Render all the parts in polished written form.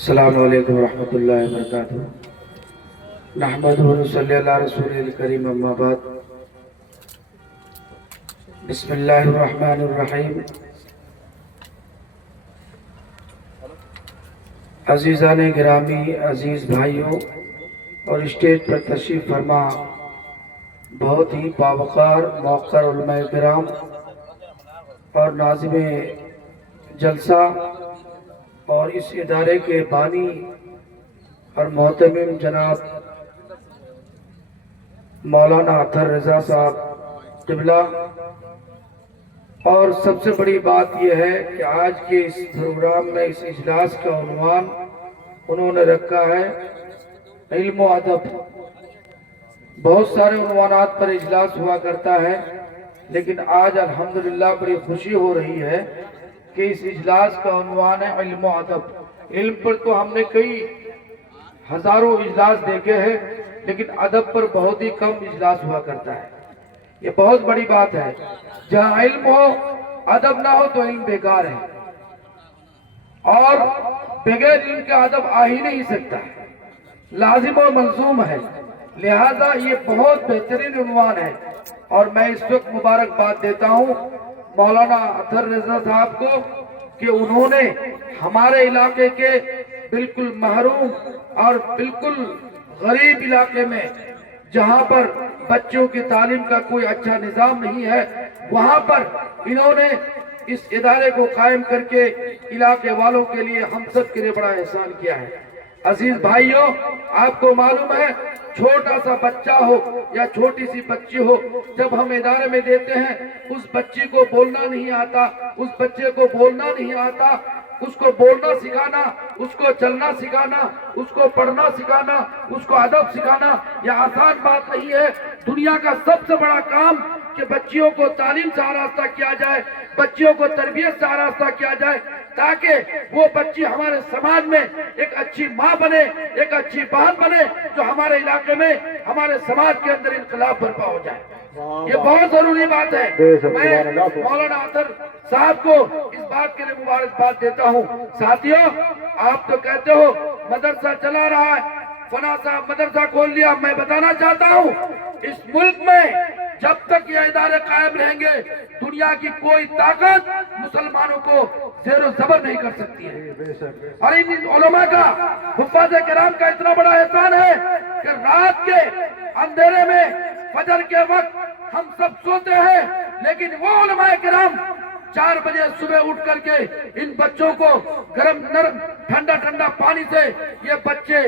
السلام علیکم ورحمۃ اللہ وبرکاتہ۔ نحمدہ و نصلی علی رسول الکریم، اما بعد۔ بسم اللہ الرحمن الرحیم۔ عزیزان گرامی، عزیز بھائیوں اور اسٹیج پر تشریف فرما بہت ہی باوقار موقر علماء کرام اور ناظم جلسہ اور اس ادارے کے بانی اور محتمم جناب مولانا اطہر رضا صاحب قبلہ، اور سب سے بڑی بات یہ ہے کہ آج کے اس پروگرام میں اس اجلاس کا عنوان انہوں نے رکھا ہے علم و ادب۔ بہت سارے عنوانات پر اجلاس ہوا کرتا ہے، لیکن آج الحمدللہ بڑی خوشی ہو رہی ہے کہ اس اجلاس کا عنوان ہے علم و ادب۔ علم پر تو ہم نے کئی ہزاروں اجلاس دیکھے ہیں، لیکن ادب پر بہت ہی کم اجلاس ہوا کرتا ہے۔ یہ بہت بڑی بات ہے۔ جہاں علم ہو ادب نہ ہو تو علم بیکار ہے، اور بغیر علم کے ادب آ ہی نہیں سکتا، لازم و ملزوم ہے۔ لہذا یہ بہت بہترین عنوان ہے، اور میں اس وقت مبارکباد دیتا ہوں مولانا اطہر رضا صاحب کو کہ انہوں نے ہمارے علاقے کے بالکل محروم اور بالکل غریب علاقے میں، جہاں پر بچوں کی تعلیم کا کوئی اچھا نظام نہیں ہے، وہاں پر انہوں نے اس ادارے کو قائم کر کے علاقے والوں کے لیے، ہم سب کے لیے بڑا احسان کیا ہے۔ عزیز بھائیوں، آپ کو معلوم ہے چھوٹا سا بچہ ہو یا چھوٹی سی بچی ہو، جب ہم ادارے میں دیتے ہیں، اس بچی کو بولنا نہیں آتا، اس بچے کو بولنا نہیں آتا، اس کو بولنا سکھانا، اس کو چلنا سکھانا، اس کو پڑھنا سکھانا، اس کو ادب سکھانا، یہ آسان بات نہیں ہے۔ دنیا کا سب سے بڑا کام کہ بچیوں کو تعلیم سے آراستہ کیا جائے، بچیوں کو تربیت سے آراستہ کیا جائے، تاکہ وہ بچی ہمارے سماج میں ایک اچھی ماں بنے، ایک اچھی بہن بنے، جو ہمارے علاقے میں، ہمارے سماج کے اندر انقلاب برپا ہو جائے۔ یہ بہت ضروری بات ہے۔ میں مولانا اطہر صاحب کو اس بات کے لیے مبارکباد دیتا ہوں۔ ساتھیوں، آپ تو کہتے ہو مدرسہ چلا رہا ہے، فلاں صاحب مدرسہ کھول لیا۔ میں بتانا چاہتا ہوں اس ملک میں جب تک یہ ادارے قائم رہیں گے، دنیا کی کوئی طاقت مسلمانوں کو زیر و زبر نہیں کر سکتی ہے۔ اور ان علماء کا، حفاظ کرام کا اتنا بڑا احسان ہے کہ رات کے اندھیرے میں فجر کے وقت ہم سب سوتے ہیں، لیکن وہ علماء کرام 4 بجے صبح اٹھ کر کے ان بچوں کو گرم نرم ٹھنڈا ٹھنڈا پانی سے، یہ بچے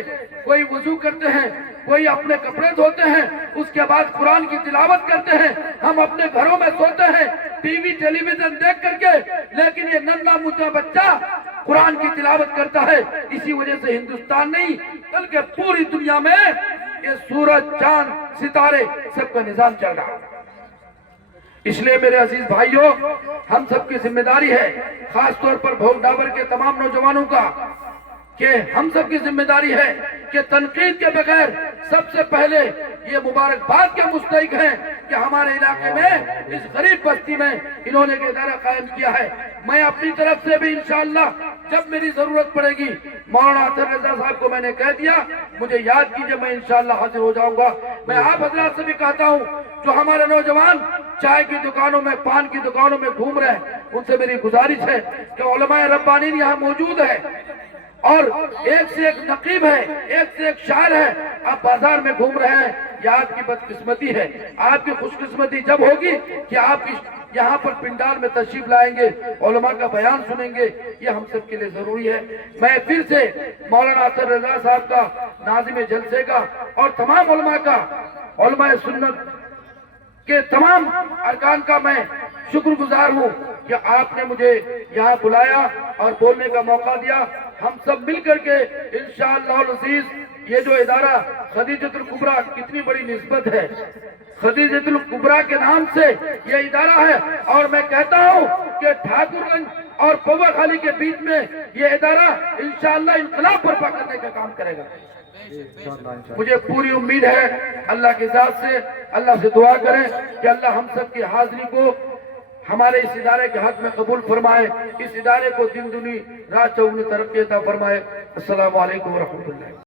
کوئی وضو کرتے ہیں، کوئی اپنے کپڑے دھوتے ہیں، اس کے بعد قرآن کی تلاوت کرتے ہیں۔ ہم اپنے گھروں میں سوتے ہیں ٹی وی ٹیلی ویژن دیکھ کر کے، لیکن یہ ننھا منھا بچہ قرآن کی تلاوت کرتا ہے۔ اسی وجہ سے ہندوستان نہیں بلکہ پوری دنیا میں یہ سورج، چاند، ستارے سب کا نظام چل رہا ہے۔ اس لیے میرے عزیز بھائیوں، ہم سب کی ذمہ داری ہے، خاص طور پر بھوگ ڈابر کے تمام نوجوانوں کا، کہ ہم سب کی ذمہ داری ہے کہ تنقید کے بغیر سب سے پہلے یہ مبارکباد کے مستحق ہیں کہ ہمارے علاقے میں، اس غریب بستی میں انہوں نے ادارہ قائم کیا ہے۔ میں اپنی طرف سے بھی انشاءاللہ جب میری ضرورت پڑے گی، مولانا اطہر رضا صاحب کو میں نے کہہ دیا، مجھے یاد کیجئے، میں انشاءاللہ حاضر ہو جاؤں گا۔ میں آپ حضرات سے بھی کہتا ہوں، جو ہمارے نوجوان چائے کی دکانوں میں، پان کی دکانوں میں گھوم رہے ہیں، ان سے میری گزارش ہے کہ علماء ربانین یہاں موجود ہے، اور ایک سے ایک نقیب ہے، ایک سے ایک شاعر ہے، آپ بازار میں گھوم رہے ہیں، یہ آپ کی بدقسمتی ہے۔ آپ کی خوش قسمتی جب ہوگی کہ آپ یہاں پر پنڈال میں تشریف لائیں گے، علماء کا بیان سنیں گے، یہ ہم سب کے لیے ضروری ہے۔ میں پھر سے مولانا اطہر رضا صاحب کا، ناظم جلسے کا، اور تمام علماء کا، علماء سنت کہ تمام ارکان کا میں شکر گزار ہوں کہ آپ نے مجھے یہاں بلایا اور بولنے کا موقع دیا۔ ہم سب مل کر کے انشاءاللہ العزیز یہ جو ادارہ خدیجۃ الکبریٰ، کتنی بڑی نسبت ہے، خدیجۃ الکبریٰ کے نام سے یہ ادارہ ہے، اور میں کہتا ہوں کہ ٹھاکر گنج اور پوا خالی کے بیچ میں یہ ادارہ انشاءاللہ انقلاب برپا کرنے کا کام کرے گا۔ مجھے پوری امید ہے، اللہ کی ذات سے، اللہ سے دعا کریں کہ اللہ ہم سب کی حاضری کو ہمارے اس ادارے کے حق میں قبول فرمائے، اس ادارے کو دن دنی رات چوگنی ترقی عطا فرمائے۔ السلام علیکم ورحمۃ اللہ۔